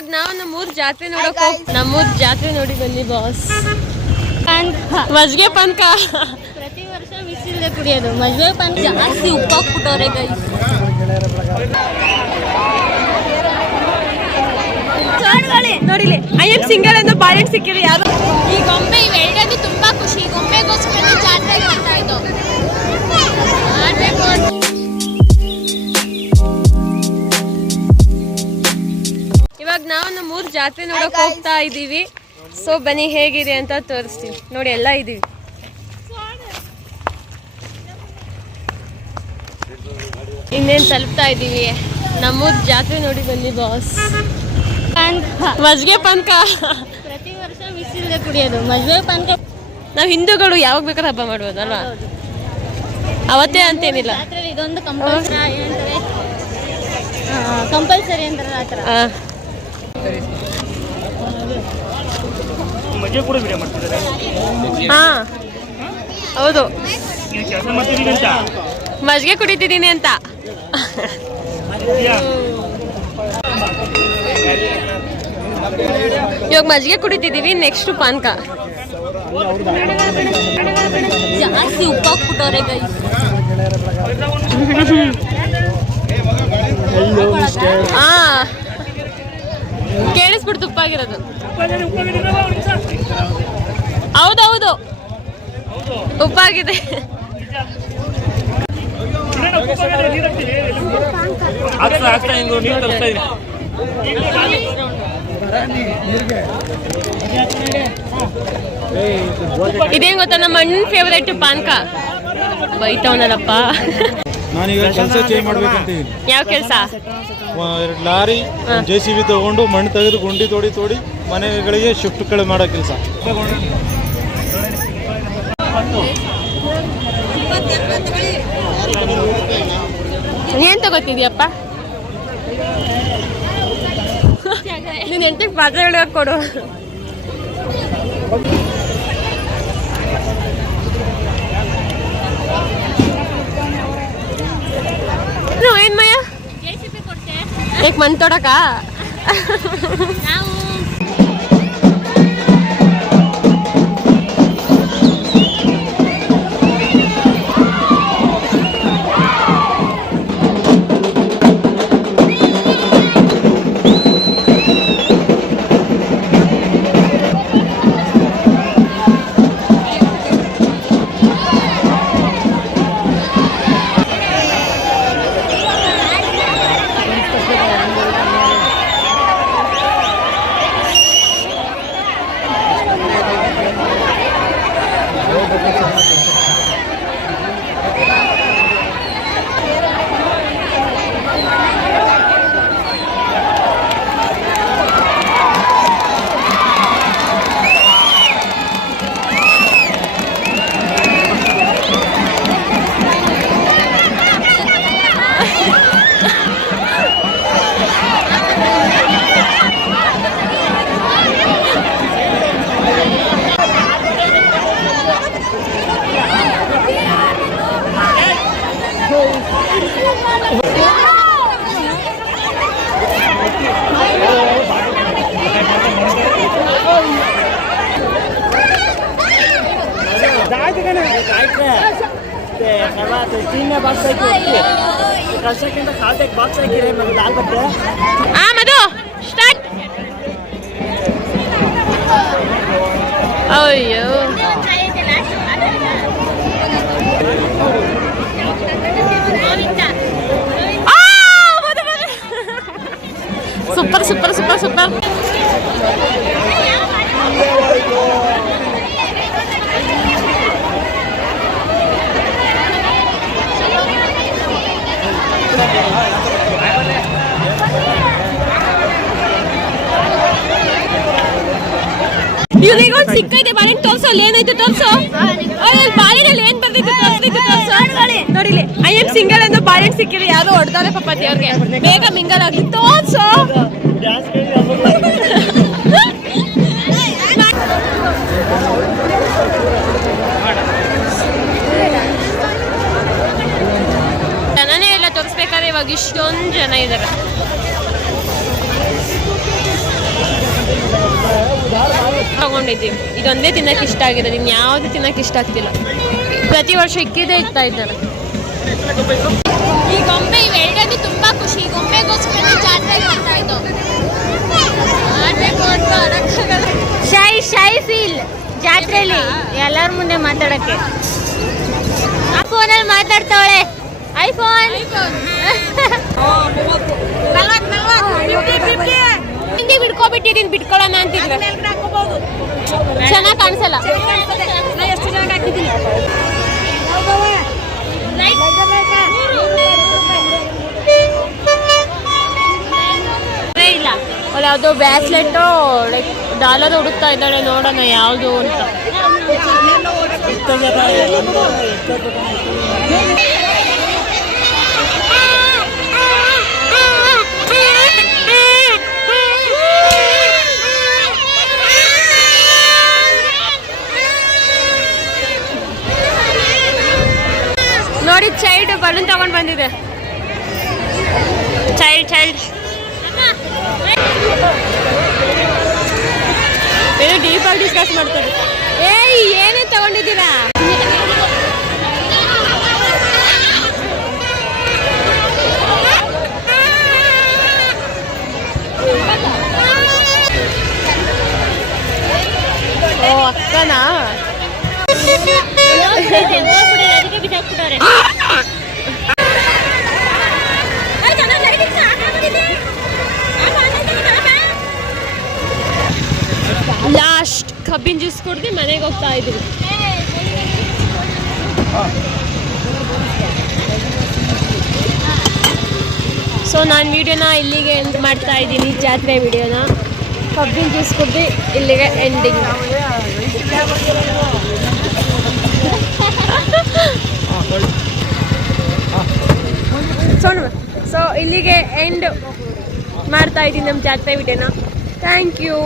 ಇವಾಗ ನಾವು ನಮ್ಮೂರ್ ಜಾತ್ರೆ ನೋಡಕ್ ನಮ್ಮೂರ್ ಜಾತ್ರೆ ನೋಡಿ ಬನ್ನಿ ಬಾಸ್. ಮಜ್ಗೆ ಪಾನ್ಕ ಪ್ರತಿ ವರ್ಷ ಮಿಸ್ ಇಲ್ಲದೆ ಕುಡಿಯೋದು ಮಜ್ಗೆ ಪಾನ್ಕ. ಜಾಸ್ತಿ ಉಪ್ಪಾಕ್ಬಿಟ್ಟವ್ರೆ ಗೈಸ್. ನೋಡಿಲಿ ಐ ಎಮ್ ಸಿಂಗಲ್ ಎಂದು ಬಾಳೆಹಣ್ಣು ಸಿಕ್ಕಿರಿ ಯಾರು. ಈ ಗೊಂಬೆ ಇವೆರಡದು ತುಂಬಾ ಖುಷಿ. ಗೊಂಬೆಗೋಸ್ಕರ ಜಾತ್ರೆಗೆ ಹೋಗ್ತಾ ಇದ್ದು. ಇವಾಗ ನಾವು ನಮ್ಮೂರ್ ಜಾತ್ರೆ ನೋಡಕ್ ಹೋಗ್ತಾ ಇದೀವಿ. ಸೊ ಬನ್ನಿ ಹೇಗಿದೆ ಅಂತ ತೋರಿಸ್ತೀವಿ. ನೋಡಿ ಎಲ್ಲ ಇದೀವಿ. ಇನ್ನೇನ್ ತಲುಪ್ತಾ ಇದೀವಿ. ನಮ್ಮೂರ್ ಜಾತ್ರೆ ನೋಡಿ ಬನ್ನಿ ಬಾಸ್. ಮಜ್ಗೆ ಪಾನ್ಕ ಪ್ರತಿ ವರ್ಷ ಮಿಸ್ ಇಲ್ಲದೆ ಕುಡಿಯೋದು ಮಜ್ಗೆ ಪಾನ್ಕ. ನಾವು ಹಿಂದೂಗಳು ಯಾವಾಗ ಬೇಕಾದ್ರೆ ಹಬ್ಬ ಮಾಡ್ಬೋದಲ್ಲ, ಅವತ್ತೇ ಅಂತೇನಿಲ್ಲ. ಇದೊಂದು ಕಂಪಲ್ಸರಿ ಅಂತಾರಲ್ಲ ಆ ಥರ. ಹಾ ಹೌದು, ಮಜ್ಗೆ ಕುಡಿತಿದ್ದೀನಿ ಅಂತ. ಇವಾಗ ಮಜ್ಗೆ ಕುಡಿತಿದ್ದೀವಿ, ನೆಕ್ಸ್ಟ್ ಪಾನ್ಕ. ಜಾಸ್ತಿ ಉಪ್ಪಾಕ್ಬಿಟ್ಟವ್ರೆ ಗೈಸ್. ಹಾ ಕೇಳಿಸ್ಬಿಡ್ತು ಉಪ್ಪಾಗಿರೋದು. ಹೌದೌದು ಉಪ್ಪಾಗಿದೆ. ಇದೇನ್ ಗೊತ್ತಾ, ನಮ್ಮ ಅಣ್ಣನ ಫೇವರೇಟ್ ಪಾನ್ಕ. ಬೈತವನಲ್ಲಪ್ಪ. ನಾನೀಗ ಕೆಲಸ ಚೇಂಜ್ ಮಾಡ್ಬೇಕಂತೀನಿ. ಯಾವ ಕೆಲಸ? 2 ಲಾರಿ JCB ತಗೊಂಡು ಮಣ್ಣು ತೆಗೆದು ಗುಂಡಿ ತೋಡಿ ಮನೆಗಳಿಗೆ ಶಿಫ್ಟ್ ಮಾಡೋ ಕೆಲಸ. ಏನ್ ತಗೋತಿದ್ಯಪ್ಪ? ನೀನ್ ಎಂಟಕ್ಕೆ ಪಾತ್ರೆಗಳು ಕೊಡು. ಏನ್ ಮಯ ಏಕ್ ಮನ್ ತೊಡಕ ಮಧು ಸ್ಟಾರ್ಟ್. ಅಯ್ಯೋ ಸೂಪರ್ ಸೂಪರ್ ಸೂಪರ್ ಸೂಪರ್. ಇವ್ರಿಗೆ ಒಂದು ಸಿಕ್ಕೈತೆ ಬಾಳೆಹಣ್ಣು. ತೋರ್ಸೋ, ಅಲ್ಲಿ ಏನೈತೆ ತೋರ್ಸೋ. ಬಾಳೆಹಣ್ಣಲ್ಲಿ ಏನ್ ಬಂದೈತೆ ತೋರ್ಸೋ. ನೋಡಿಲಿ ಐ ಎಮ್ ಸಿಂಗಲ್ ಎಂದು ಬಾಳೆಹಣ್ಣು ಸಿಕ್ಕಿರಿ ಯಾರು ಹೊಡ್ದಾರೆ ಪಾಪ ದೇವ್ರಿಗೆ. ಬೇಗ ಮಿಂಗಲ್ ಆಗ್ಲಿ ತೋರ್ಸೋ. ಜನನೇ ಎಲ್ಲ ತೋರಿಸ್ಬೇಕಾದ್ರೆ ಇವಾಗ ಇಷ್ಟೊಂದು ಜನ ಇದ್ದಾರೆ. ತಗೊಂಡಿದ್ದೀವಿ. ಇದೊಂದೇ ತಿನ್ನಕ್ಕೆ ಇಷ್ಟ ಆಗಿರೋದು, ಇನ್ನು ಯಾವುದು ತಿನ್ನಕ್ಕೆ ಇಷ್ಟ ಆಗ್ತಿಲ್ಲ. ಪ್ರತಿ ವರ್ಷ ಇಕ್ಕಿದೇ ಇಕ್ತಾ ಇದ್ದಾರೆ. ಈ ಗೊಂಬೆ ಇವೆರಡಲ್ಲಿ ತುಂಬಾ ಖುಷಿ. ಗೊಂಬೆಗೋಸ್ಕರ ಜಾತ್ರೆಗೆ ಹೋಗ್ತಾ ಇದ್ದು. ಶೈ ಫೀಲ್ ಜಾತ್ರೆಯಲ್ಲಿ ಎಲ್ಲರ ಮುಂದೆ ಮಾತಾಡಕ್ಕೆ. ಫೋನಲ್ಲಿ ಮಾತಾಡ್ತಾವಳೆ. ಐಫೋನ್ ಹಿಂದೆ ಬಿಟ್ಕೊಬಿಟ್ಟಿದ್ದೀನಿ, ಬಿಟ್ಕೊಳ್ಳೋಣ ಅಂತಿದ್ರೆ ಚೆನ್ನಾಗಿ ಕಾಣಿಸಲ್ಲ. ಇಲ್ಲ ಅವ್ಳು ಯಾವುದೋ ಬ್ಯಾಸ್ಲೆಟ್ಟು ಲೈಕ್ ಡಾಲರ್ ಹುಡುಕ್ತಾ ಇದ್ದಾಳೆ, ನೋಡೋಣ ಯಾವುದು ಅಂತ. ನೋಡಿ ಚೈಲ್ಡ್ ಬಲೂನ್ ತಗೊಂಡ್ ಬಂದಿದೆ. ಚೈಲ್ಡ್ ಏನು ಡೀಪ್ ಆಗಿ ಡಿಸ್ಕಸ್ ಮಾಡ್ತಾರೆ. ಏಯ್ ಏನೇ ತಗೊಂಡಿದ್ದೀರಾ? ಓ ಅಕ್ಕನಾ? ಅದಕ್ಕೆ ಬಿಸಾಕ್ಬಿಟ್ಟವ್ರೆ. ಲಾಸ್ಟ್ ಕಬ್ಬಿನ ಜ್ಯೂಸ್ ಕುಡ್ದು ಮನೆಗೆ ಹೋಗ್ತಾ ಇದ್ದೀವಿ. ಸೊ ನಾನು ವಿಡಿಯೋನ ಇಲ್ಲಿಗೆ ಎಂಡ್ ಮಾಡ್ತಾ ಇದ್ದೀನಿ, ಜಾತ್ರೆ ವಿಡಿಯೋನ. ಕಬ್ಬಿನ ಜ್ಯೂಸ್ ಕುಡ್ದು ಇಲ್ಲಿಗೆ ಎಂಡಿಂಗ್. ಸೊ ಇಲ್ಲಿಗೆ ಎಂಡ್ ಮಾಡ್ತಾ ಇದ್ದೀನಿ ನಮ್ಮ ಜಾತ್ರೆ ವಿಡಿಯೋನ. Thank you.